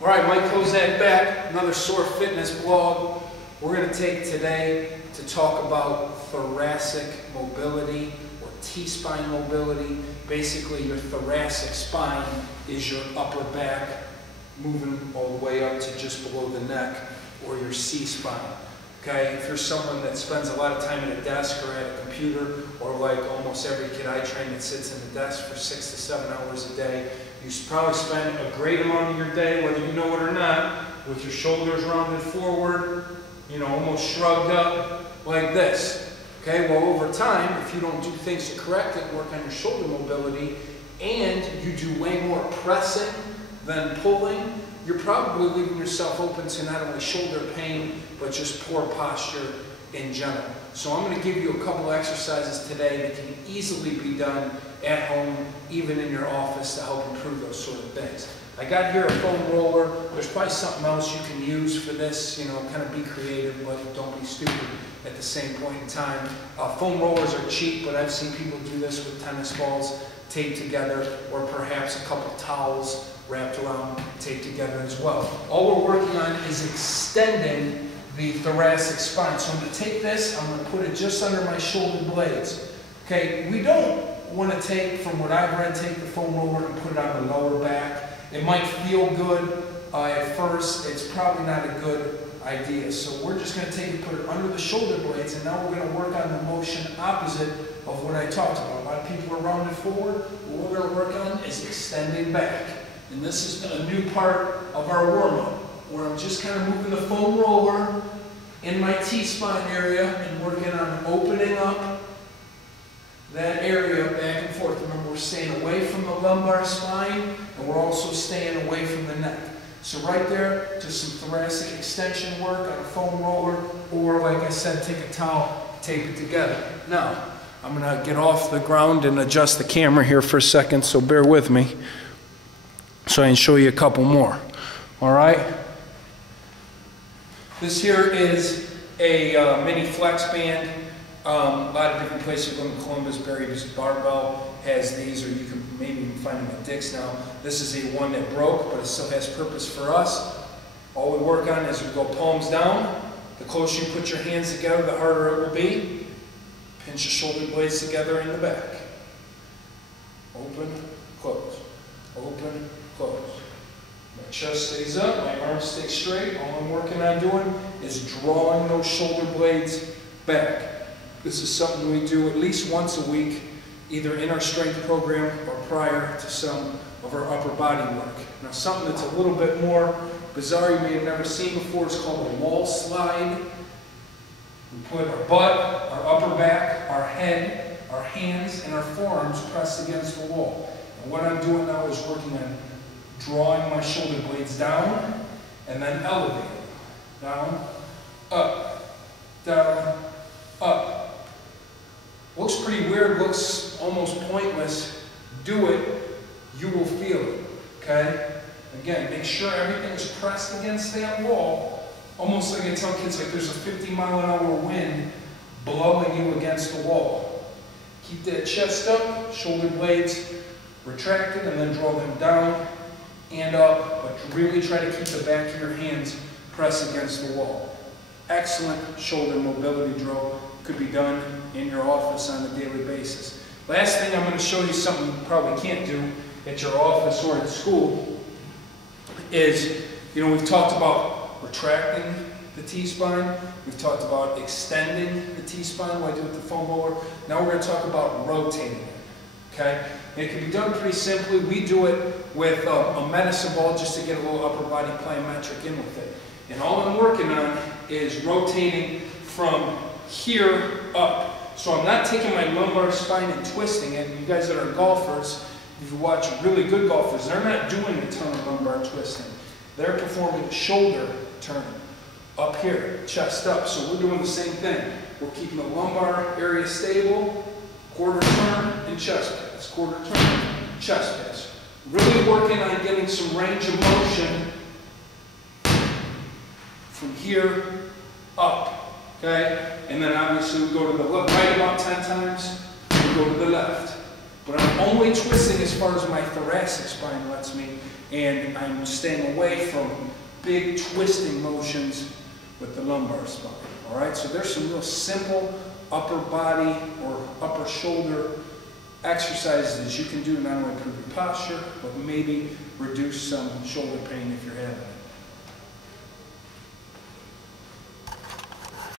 All right, Mike Kozak back, another Sore Fitness blog. We're going to take today to talk about thoracic mobility or T-spine mobility. Basically, your thoracic spine is your upper back moving all the way up to just below the neck, or your C-spine. Okay, if you're someone that spends a lot of time at a desk or at a computer, or like almost every kid I train that sits in the desk for 6 to 7 hours a day, you probably spend a great amount of your day, whether you know it or not, with your shoulders rounded forward, you know, almost shrugged up like this. Okay, well over time, if you don't do things to correct it, work on your shoulder mobility, and you do way more pressing than pulling, you're probably leaving yourself open to not only shoulder pain, but just poor posture in general. So I'm going to give you a couple exercises today that can easily be done at home, even in your office, to help improve those sort of things. I got here a foam roller. There's probably something else you can use for this, you know, kind of be creative, but don't be stupid at the same point in time. Foam rollers are cheap, but I've seen people do this with tennis balls taped together, or perhaps a couple towels wrapped around, taped together as well. All we're working on is extending the thoracic spine. So I'm going to take this, I'm going to put it just under my shoulder blades. Okay, we don't want to take, from what I've read, take the foam roller and put it on the lower back. It might feel good at first. It's probably not a good idea. So we're just going to take it, put it under the shoulder blades, and now we're going to work on the motion opposite of what I talked about. A lot of people are rounded forward. What we're going to work on is extending back. And this is a new part of our warm-up, where I'm just kind of moving the foam roller in my T-spine area and working on opening up that area back and forth. Remember, we're staying away from the lumbar spine, and we're also staying away from the neck. So right there, just some thoracic extension work on a foam roller, or like I said, take a towel, tape it together. Now, I'm going to get off the ground and adjust the camera here for a second, so bear with me, so I can show you a couple more. All right? This here is a mini flex band. A lot of different places. Go to Columbus, Barry's Barbell has these, or you can maybe even find them at Dick's now. This is a one that broke, but it still has purpose for us. All we work on is we go palms down. The closer you put your hands together, the harder it will be. Pinch your shoulder blades together in the back. Open, close. Open, close. My chest stays up, my arms stay straight. All I'm working on doing is drawing those shoulder blades back. This is something we do at least once a week, either in our strength program or prior to some of our upper body work. Now, something that's a little bit more bizarre, you may have never seen before, is called a wall slide. We put our butt, our upper back, our head, our hands, and our forearms pressed against the wall. And what I'm doing now is working on drawing my shoulder blades down and then elevating. Down, up, down, up. Looks pretty weird, looks almost pointless. Do it, you will feel it, okay? Again, make sure everything is pressed against that wall, almost like I tell kids, like there's a 50-mile-an-hour wind blowing you against the wall. Keep that chest up, shoulder blades retracted, and then draw them down and up, but really try to keep the back of your hands pressed against the wall. Excellent shoulder mobility drill. Could be done in your office on a daily basis. Last thing, I'm going to show you something you probably can't do at your office or at school is, you know, we've talked about retracting the T-spine. We've talked about extending the T-spine, what I do with the foam roller. Now we're going to talk about rotating it, okay? And it can be done pretty simply. We do it with a medicine ball just to get a little upper body plyometric in with it. And all I'm working on is rotating from here up. So I'm not taking my lumbar spine and twisting it. You guys that are golfers, if you watch really good golfers, they're not doing a ton of lumbar twisting. They're performing a shoulder turn up here, chest up. So we're doing the same thing. We're keeping the lumbar area stable, quarter turn and chest pass, quarter turn, chest pass. Really working on getting some range of motion from here up. Okay, and then obviously we go to the right about 10 times, we go to the left. But I'm only twisting as far as my thoracic spine lets me, and I'm staying away from big twisting motions with the lumbar spine. All right, so there's some real simple upper body or upper shoulder exercises you can do to not only improve your posture, but maybe reduce some shoulder pain if you're having it.